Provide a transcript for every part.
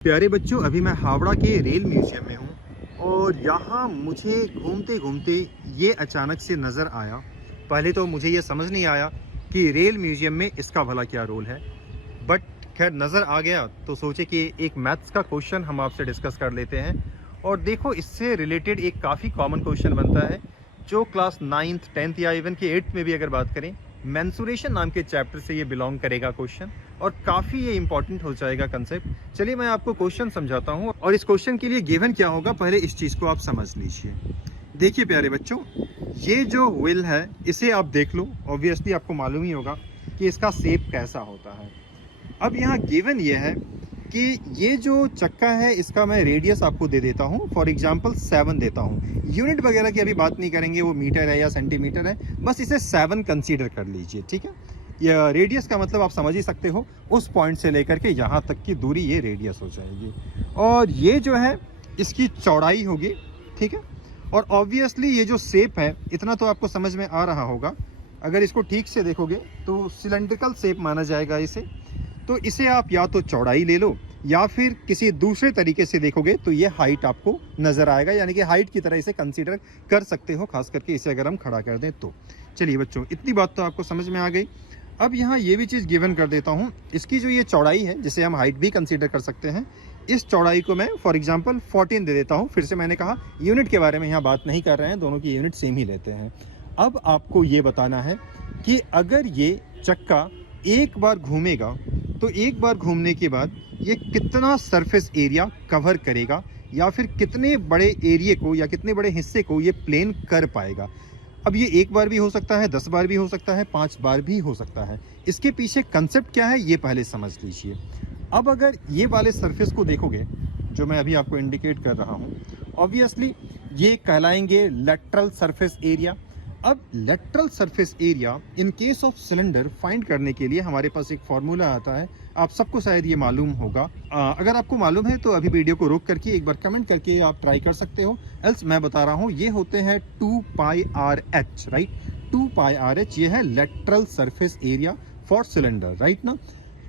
प्यारे बच्चों, अभी मैं हावड़ा के रेल म्यूजियम में हूँ और यहाँ मुझे घूमते घूमते ये अचानक से नज़र आया। पहले तो मुझे ये समझ नहीं आया कि रेल म्यूजियम में इसका भला क्या रोल है, बट खैर नज़र आ गया तो सोचे कि एक मैथ्स का क्वेश्चन हम आपसे डिस्कस कर लेते हैं। और देखो, इससे रिलेटेड एक काफ़ी कॉमन क्वेश्चन बनता है जो क्लास 9th 10th या इवन के 8th में भी अगर बात करें, मेंसुरेशन नाम के चैप्टर से ये बिलोंग करेगा क्वेश्चन, और काफ़ी ये इंपॉर्टेंट हो जाएगा कंसेप्ट। चलिए मैं आपको क्वेश्चन समझाता हूँ और इस क्वेश्चन के लिए गिवन क्या होगा, पहले इस चीज़ को आप समझ लीजिए। देखिए प्यारे बच्चों, ये जो व्हील है इसे आप देख लो, ऑब्वियसली आपको मालूम ही होगा कि इसका शेप कैसा होता है। अब यहाँ गिवन ये है कि ये जो चक्का है इसका मैं रेडियस आपको दे देता हूँ, फॉर एग्जांपल 7 देता हूँ। यूनिट वगैरह की अभी बात नहीं करेंगे, वो मीटर है या सेंटीमीटर है, बस इसे 7 कंसीडर कर लीजिए, ठीक है। या रेडियस का मतलब आप समझ ही सकते हो, उस पॉइंट से लेकर के यहाँ तक की दूरी ये रेडियस हो जाएगी। और ये जो है इसकी चौड़ाई होगी, ठीक है। और ऑब्वियसली ये जो शेप है, इतना तो आपको समझ में आ रहा होगा, अगर इसको ठीक से देखोगे तो सिलेंड्रिकल शेप माना जाएगा इसे। तो इसे आप या तो चौड़ाई ले लो या फिर किसी दूसरे तरीके से देखोगे तो ये हाइट आपको नज़र आएगा, यानी कि हाइट की तरह इसे कंसीडर कर सकते हो, खास करके इसे अगर हम खड़ा कर दें तो। चलिए बच्चों, इतनी बात तो आपको समझ में आ गई। अब यहाँ ये भी चीज़ गिवन कर देता हूँ, इसकी जो ये चौड़ाई है जिसे हम हाइट भी कंसीडर कर सकते हैं, इस चौड़ाई को मैं फॉर एग्जांपल 14 दे देता हूँ। फिर से मैंने कहा यूनिट के बारे में यहाँ बात नहीं कर रहे हैं, दोनों की यूनिट सेम ही लेते हैं। अब आपको ये बताना है कि अगर ये चक्का एक बार घूमेगा तो एक बार घूमने के बाद ये कितना सरफेस एरिया कवर करेगा, या फिर कितने बड़े एरिया को या कितने बड़े हिस्से को ये प्लेन कर पाएगा। अब ये एक बार भी हो सकता है, 10 बार भी हो सकता है, 5 बार भी हो सकता है। इसके पीछे कंसेप्ट क्या है ये पहले समझ लीजिए। अब अगर ये वाले सरफेस को देखोगे जो मैं अभी आपको इंडिकेट कर रहा हूँ, ऑब्वियसली ये कहलाएंगे लेटरल सरफेस एरिया। अब lateral surface area in case of cylinder find करने के लिए हमारे पास एक फार्मूला आता है, आप सबको शायद ये मालूम होगा। अगर आपको मालूम है तो अभी वीडियो को रोक करके एक बार कमेंट करके आप ट्राई कर सकते हो, एल्स मैं बता रहा हूँ। ये होते हैं 2πRh, राइट। 2πRh ये है lateral surface area for cylinder, right ना।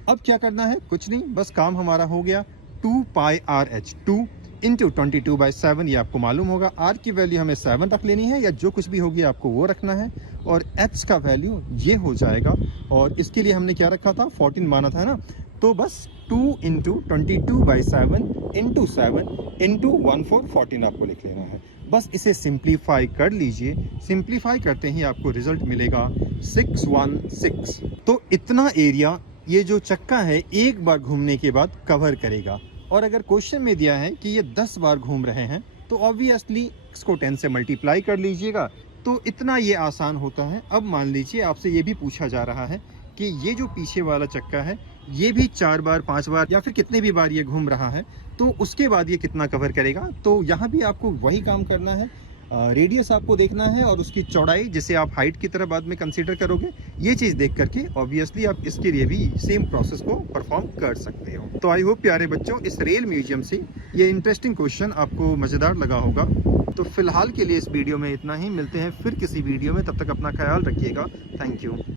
अब क्या करना है, कुछ नहीं, बस काम हमारा हो गया। 2πRh 2 इंटू 22/7, ये आपको मालूम होगा। आर की वैल्यू हमें 7 रख लेनी है, या जो कुछ भी होगी आपको वो रखना है, और एच का वैल्यू ये हो जाएगा। और इसके लिए हमने क्या रखा था, 14 माना था ना, तो बस 2 इंटू 22/7 इंटू 7 इंटू 14 आपको लिख लेना है। बस इसे सिंप्लीफाई कर लीजिए, सिंप्लीफाई करते ही आपको रिजल्ट मिलेगा 616। तो इतना एरिया ये जो चक्का है एक बार घूमने के बाद कवर करेगा। और अगर क्वेश्चन में दिया है कि ये 10 बार घूम रहे हैं तो ऑब्वियसली इसको 10 से मल्टीप्लाई कर लीजिएगा, तो इतना ये आसान होता है। अब मान लीजिए आपसे ये भी पूछा जा रहा है कि ये जो पीछे वाला चक्का है ये भी 4 बार 5 बार या फिर कितने भी बार ये घूम रहा है, तो उसके बाद ये कितना कवर करेगा। तो यहाँ भी आपको वही काम करना है, रेडियस आपको देखना है और उसकी चौड़ाई जिसे आप हाइट की तरह बाद में कंसीडर करोगे, ये चीज़ देख करके ऑब्वियसली आप इसके लिए भी सेम प्रोसेस को परफॉर्म कर सकते हो। तो आई होप प्यारे बच्चों, इस रेल म्यूजियम से ये इंटरेस्टिंग क्वेश्चन आपको मज़ेदार लगा होगा। तो फिलहाल के लिए इस वीडियो में इतना ही, मिलते हैं फिर किसी वीडियो में, तब तक अपना ख्याल रखिएगा। Thank you.